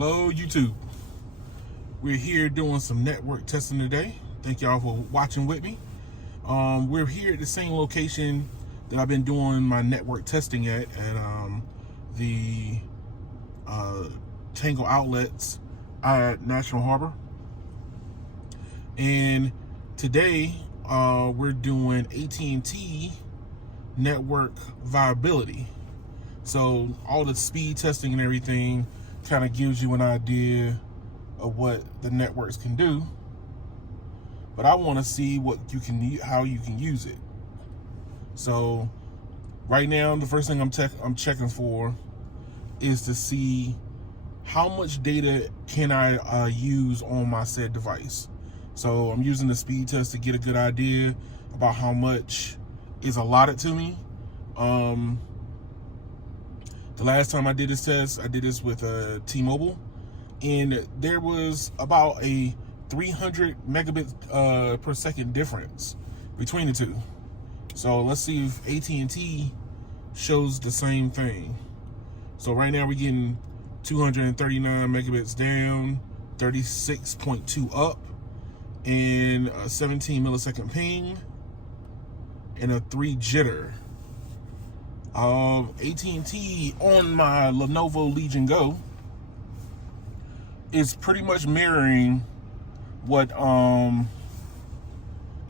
Hello YouTube. We're here doing some network testing today. Thank y'all for watching with me. We're here at the same location that I've been doing my network testing at the Tango Outlets at National Harbor. And today we're doing AT&T network viability. So all the speed testing and everything kind of gives you an idea of what the networks can do, but I want to see how you can use it. So right now, the first thing I'm checking for is to see how much data can I use on my said device. So I'm using the speed test to get a good idea about how much is allotted to me. The last time I did this test, I did this with T-Mobile, and there was about a 300 megabits per second difference between the two. So let's see if AT&T shows the same thing. So right now we're getting 239 megabits down, 36.2 up, and a 17 millisecond ping, and a 3 jitter. AT&T on my Lenovo Legion Go is pretty much mirroring what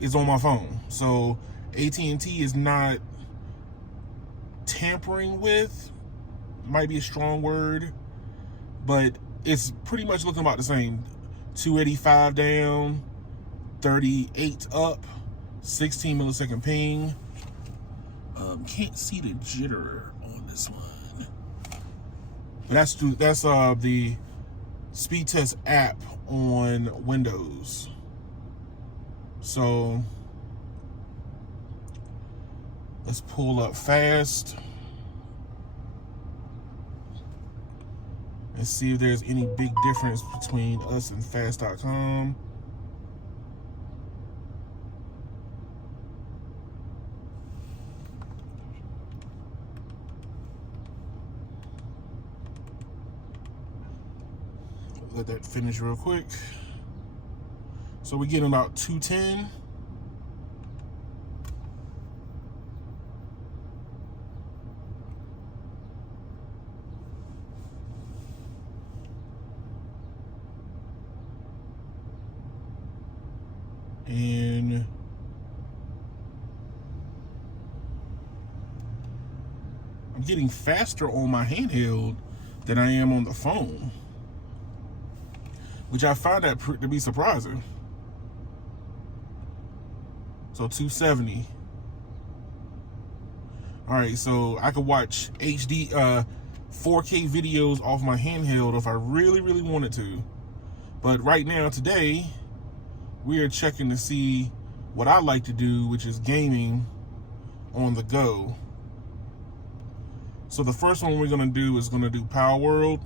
is on my phone. So AT&T is not tampering with, might be a strong word, but it's pretty much looking about the same. 285 down, 38 up, 16 millisecond ping. Can't see the jitter on this one. But that's the speed test app on Windows. So let's pull up fast and see if there's any big difference between us and fast.com. Let that finish real quick. So we're getting about 210. And I'm getting faster on my handheld than I am on the phone, which I find that to be surprising. So 270. All right, so I could watch HD 4K videos off my handheld if I really, really wanted to. But right now, today, we are checking to see what I like to do, which is gaming on the go. So the first one we're gonna do is Power World.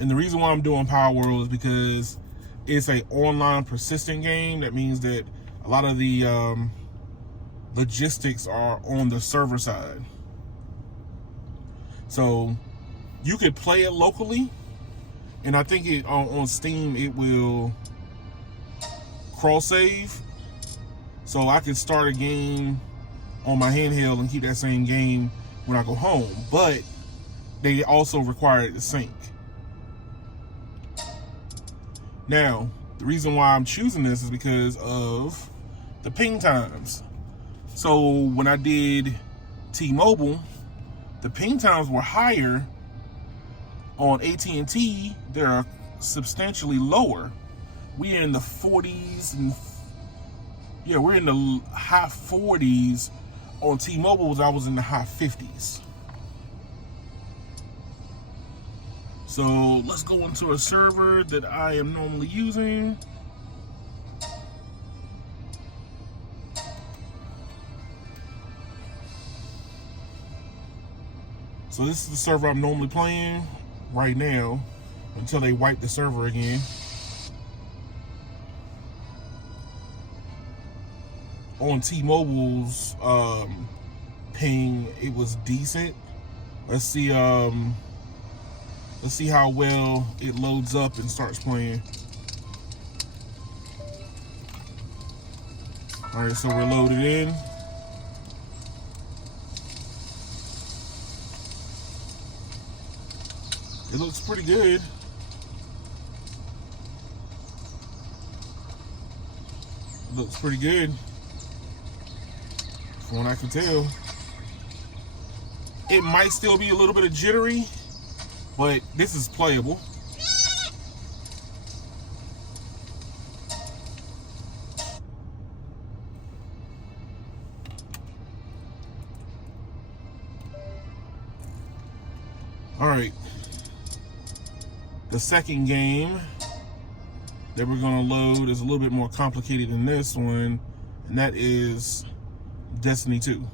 And the reason why I'm doing Power World is because it's an online persistent game. That means that a lot of the logistics are on the server side. So you could play it locally, and I think it on Steam it will cross save. So I could start a game on my handheld and keep that same game when I go home. But they also require it to sync. Now, the reason why I'm choosing this is because of the ping times. So when I did T-Mobile, the ping times were higher. On AT&T, they're substantially lower. We're in the 40s, and yeah, we're in the high 40s. On T-Mobile, I was in the high 50s. So let's go into a server that I am normally using. So this is the server I'm normally playing right now until they wipe the server again. On T-Mobile's ping, it was decent. Let's see Let's see how well it loads up and starts playing. All right, so we're loaded in. It looks pretty good. Looks pretty good, from what I can tell. It might still be a little bit of jittery, but this is playable. All right. The second game that we're going to load is a little bit more complicated than this one, and that is Destiny 2.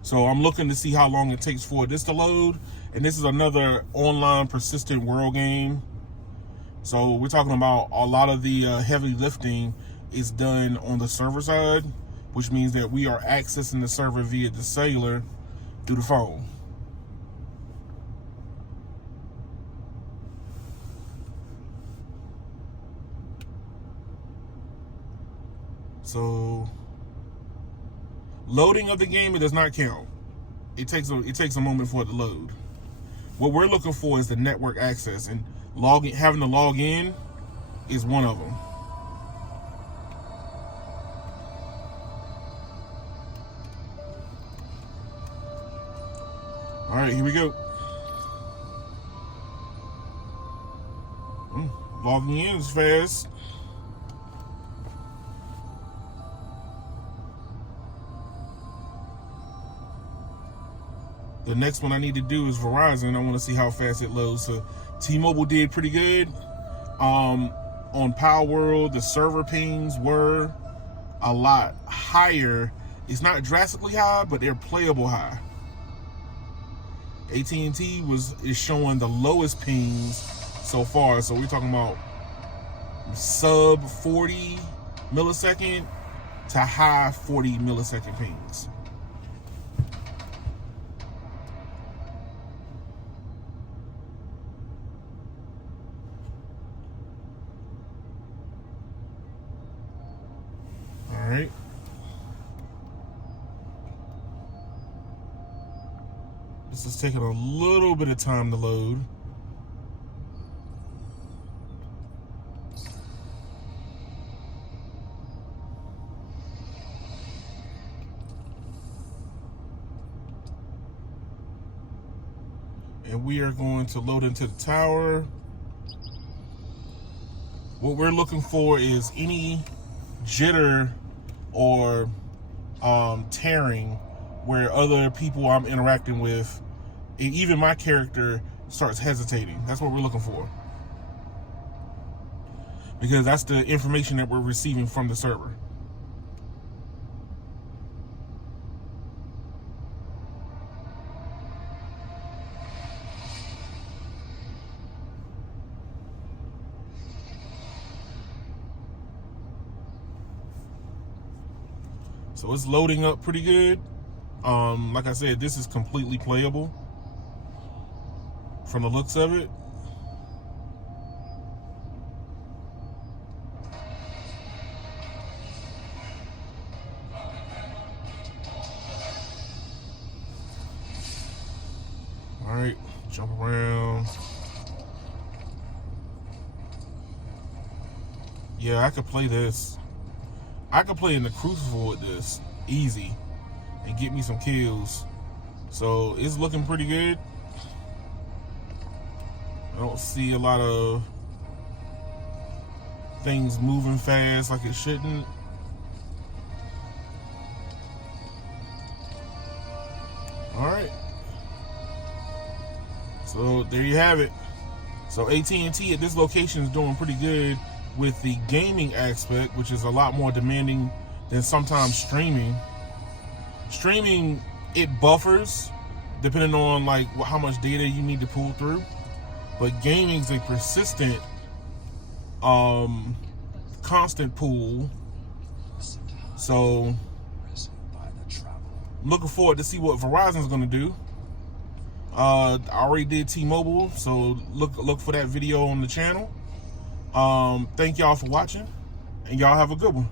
So I'm looking to see how long it takes for this to load, and this is another online persistent world game. So we're talking about a lot of the heavy lifting is done on the server side, which means that we are accessing the server via the cellular through the phone. So loading of the game, it does not count. It takes a moment for it to load. What we're looking for is the network access, and having to log in is one of them. All right, here we go. Logging in is fast. The next one I need to do is Verizon. I want to see how fast it loads. So T-Mobile did pretty good. On Power World, the server pings were a lot higher. It's not drastically high, but they're playable high. AT&T is showing the lowest pings so far. So we're talking about sub 40 millisecond to high 40 millisecond pings. All right. This is taking a little bit of time to load. And we are going to load into the tower. What we're looking for is any jitter or tearing where other people I'm interacting with, and even my character, starts hesitating. That's what we're looking for, because that's the information that we're receiving from the server. So it's loading up pretty good. Like I said, this is completely playable from the looks of it. All right, jump around. Yeah, I could play this. I could play in the Crucible with this easy and get me some kills. So it's looking pretty good. I don't see a lot of things moving fast like it shouldn't. All right. So there you have it. So AT&T at this location is doing pretty good with the gaming aspect, which is a lot more demanding than sometimes streaming. Streaming, it buffers depending on like how much data you need to pull through, but gaming is a persistent, constant pool. So I'm looking forward to see what Verizon's going to do. I already did T-Mobile, so look for that video on the channel. Thank y'all for watching, and y'all have a good one.